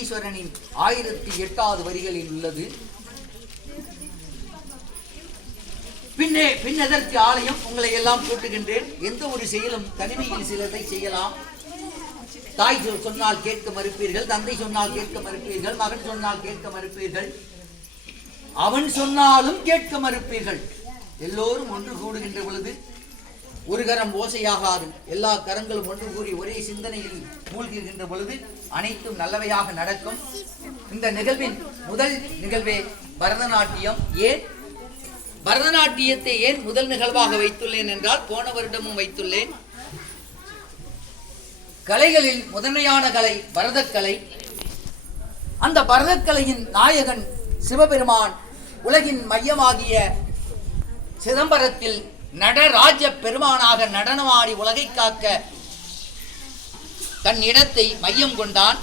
ஈஸ்வரனின் ஆயிரத்தி எட்டாவது வரிகளில் உள்ளது. பின்னே பின்னதற்கு ஆலயம் உங்களை எல்லாம் கூட்டுகின்றேன். எந்த ஒரு செயலும் தனிமையில் சிலதை செய்யலாம். தாய் சொன்னால் கேட்க மறுப்பீர்கள் தந்தை சொன்னால் கேட்க மறுப்பீர்கள் மகன் சொன்னால் கேட்க மறுப்பீர்கள். அவன் சொன்னாலும் கேட்க மறுப்பீர்கள். எல்லோரும் ஒன்று கூடுகின்ற பொழுது ஒரு கரம் ஓசையாகாது. எல்லா கரங்களும் ஒன்று கூறி ஒரே சிந்தனையில் மூழ்கின்ற பொழுது அனைத்தும் நல்லவையாக நடக்கும். இந்த நிகழ்வின் முதல் நிகழ்வே பரதநாட்டியம். ஏன்? பரதநாட்டியத்தை ஏன் முதல் நிகழ்வாக வைத்துள்ளேன் என்றால் போன வருடமும் வைத்துள்ளேன். கலைகளில் முதன்மையான கலை பரதக்கலை. அந்த பரதக்கலையின் நாயகன் சிவபெருமான் உலகின் மையமாகிய சிதம்பரத்தில் நடராஜ பெருமானாக நடனமாடி உலகை காக்க தன் இடத்தை மையம் கொண்டான்.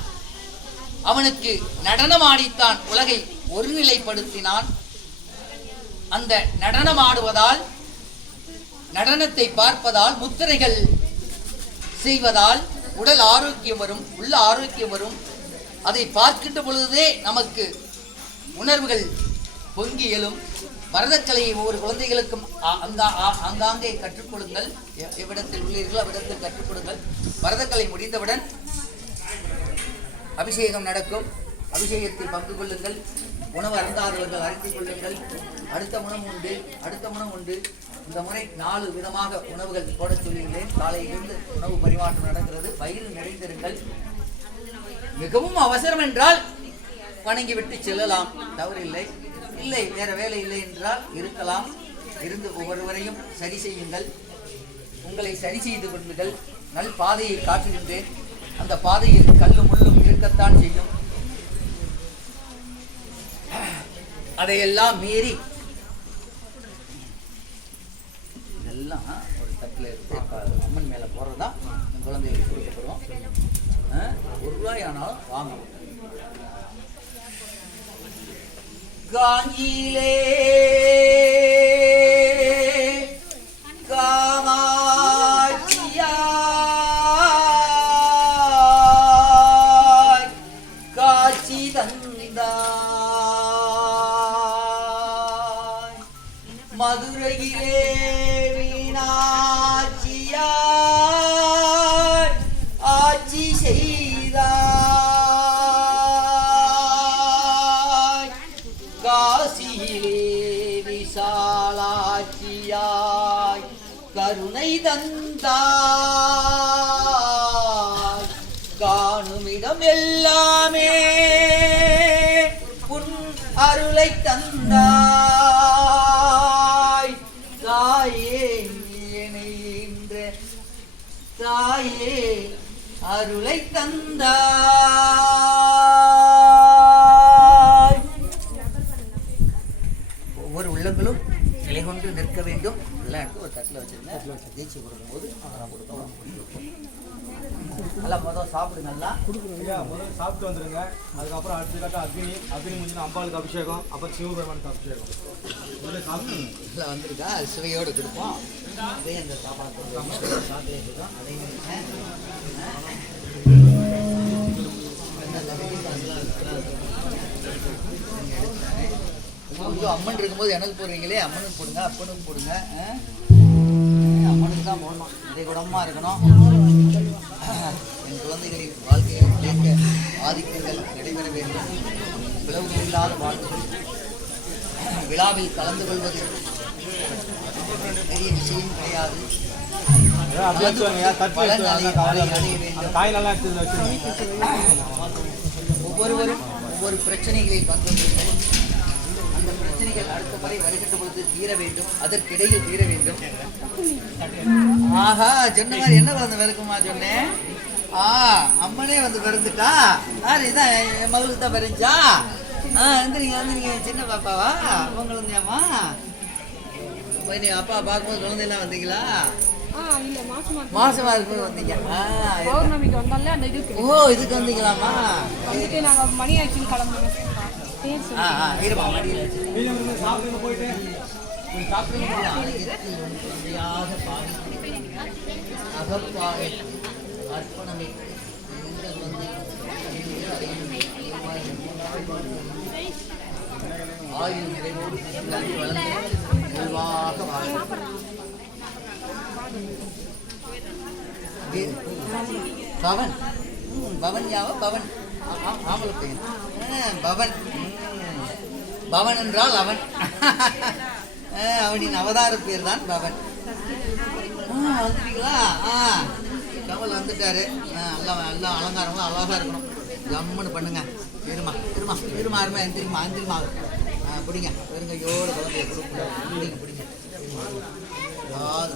அவனுக்கு நடனமாடித்தான் உலகை ஒருநிலைப்படுத்தினான். அந்த நடனமாடுவதால் நடனத்தை பார்ப்பதால் முத்திரைகள் செய்வதால் உடல் ஆரோக்கியம் வரும் உள்ள ஆரோக்கியம் வரும். அதை பார்க்கின்ற பொழுதே நமக்கு உணர்வுகள் பொங்கி எழும் பரதக்கலையை ஒவ்வொரு குழந்தைகளுக்கும் அ- அங்கா ஆங்காங்கே கற்றுக் எவ்விடத்தில் உள்ளீர்களோ அவ்விடத்தில் கற்றுக் கொடுங்கள் பரதக்கலை முடிந்தவுடன் அபிஷேகம் நடக்கும். அபிஷேகத்தில் பங்கு கொள்ளுங்கள். உணவு அருந்தாதவர்கள் அறிந்து கொள்ளுங்கள். அடுத்த உணவு உண்டு. அடுத்த உணவு உண்டு. இந்த முறை நாலு விதமாக உணவுகள் போடச் சொல்லியுள்ளேன். காலையிலிருந்து உணவு பரிமாற்றம் நடக்கிறது. வயிறு நிறைந்திருங்கள். மிகவும் அவசரம் என்றால் வணங்கிவிட்டு செல்லலாம். தவறில்லை. இல்லை வேற வேலை இல்லை என்றால் இருக்கலாம். இருந்து ஒவ்வொருவரையும் சரி செய்யுங்கள். உங்களை சரி செய்து கொள்ளுங்கள். நல் பாதையை காட்டுகின்றேன். அந்த பாதையில் கல்லும் முள்ளும் இருக்கத்தான் செய்யும். அதையெல்லாம் மீறி இதெல்லாம் ஒரு தட்டில் இருக்கு. அம்மன் மேலே போடுறதா குழந்தைகளுக்கு கொடுக்கப்படுவோம் ஒரு ரூபாய் ஆனாலும் வாங்கணும். 愿意嘞 விசாலாட்சியாய் கருணை தந்தாய். காணுமிடம் எல்லாமே உன் அருளை தந்தாய். தாயே என்ற தாயே அருளை தந்தாய் ஒவ்வொரு உள்ளங்களும் நிலை வேண்டும். இதெல்லாம் எடுத்து ஒரு தட்டில் வச்சிருங்க. தீட்சை கொடுக்கும்போது அதெல்லாம் கொடுக்கணும் நல்லா மொதல் சாப்பிடு நல்லா. ஐயா முதல்ல சாப்பிட்டு வந்துருங்க. அதுக்கப்புறம் அடுத்த கட்ட அக்னி அக்னி முடிஞ்சு அம்பாளுக்கு அபிஷேகம் அப்புறம் சிவபெருமானுக்கு அபிஷேகம். முதல்ல சாப்பிட்டு நல்லா வந்திருக்கா? அது சுவையோடு கொடுப்போம். அதே அந்த சாப்பாடு கொடுப்போம் சாப்பிட்டு கொடுப்போம் அதையும் கொடுங்க. ஐயோ, அம்மன் இருக்கும்போது எனக்கு போடுறீங்களே அம்மனுக்கு போடுங்க அப்பனுக்கு போடுங்க? அம்மனுக்கு தான் போடணும். இதை குடமா இருக்கணும். என் குழந்தைகளின் வாழ்க்கையை கேட்க ஆதிக்கங்கள் நடைபெற வேண்டும். பிளவுகள் இல்லாத வாழ்வுகள் விழாவில் கலந்து கொள்வது பெரிய விஷயம் கிடையாது. ஒவ்வொருவரும் ஒவ்வொரு பிரச்சனைகளில் பங்கேற்று அந்த பிரச்சனைகள் அடுத்த முறை வருகின்ற பொழுது தீர வேண்டும் அதற்கிடையில் தீர வேண்டும். ஆஹா சொன்ன மாதிரி என்ன குழந்தை பிறக்குமா சொன்னேன்? ஆ அம்மனே வந்து பிறந்துட்டா? யார் இதான் என் மகளுக்கு தான் பிறந்தா ஆ வந்து நீங்க வந்து நீங்க சின்ன பாப்பாவா? உங்க குழந்தையாம்மா போய் நீ அப்பா பார்க்கும்போது குழந்தையெல்லாம் வந்தீங்களா? மாசமா இருக்கு. இருக்கும்போது வந்தீங்க. பௌர்ணமிக்கு வந்தாலே அந்த இதுக்கு. ஓ இதுக்கு வந்தீங்களாம்மா? வந்துட்டு நாங்க மணி ஆயிடுச்சுன்னு கிளம்புங்க. ஆ ஆ இருப்பா மடியில் சாப்பிட்டு போயிட்டு அகப்பாவை அர்ப்பணமே ஆயுள் நிறைவோடு நன்றி வளர்ந்து செல்வாக பவன். பவன் யாவ? பவன். ஆமல பையன். பவன். பவன் என்றால் அவன். அவனின் அவதார பேர் தான் பவன் வந்துட்டீங்களா ஆ. கமல் வந்துட்டாரு. ஆ, எல்லாம் எல்லாம் அலங்காரங்களும் அழகா இருக்கணும். ஜம்முன்னு பண்ணுங்க. இருமா இருமா இருமா இருமா எந்திரிமா எந்திரிமா ஆ பிடிங்க. வெறுங்க யோட குழந்தைய பிடிங்க பிடிங்க. யாரு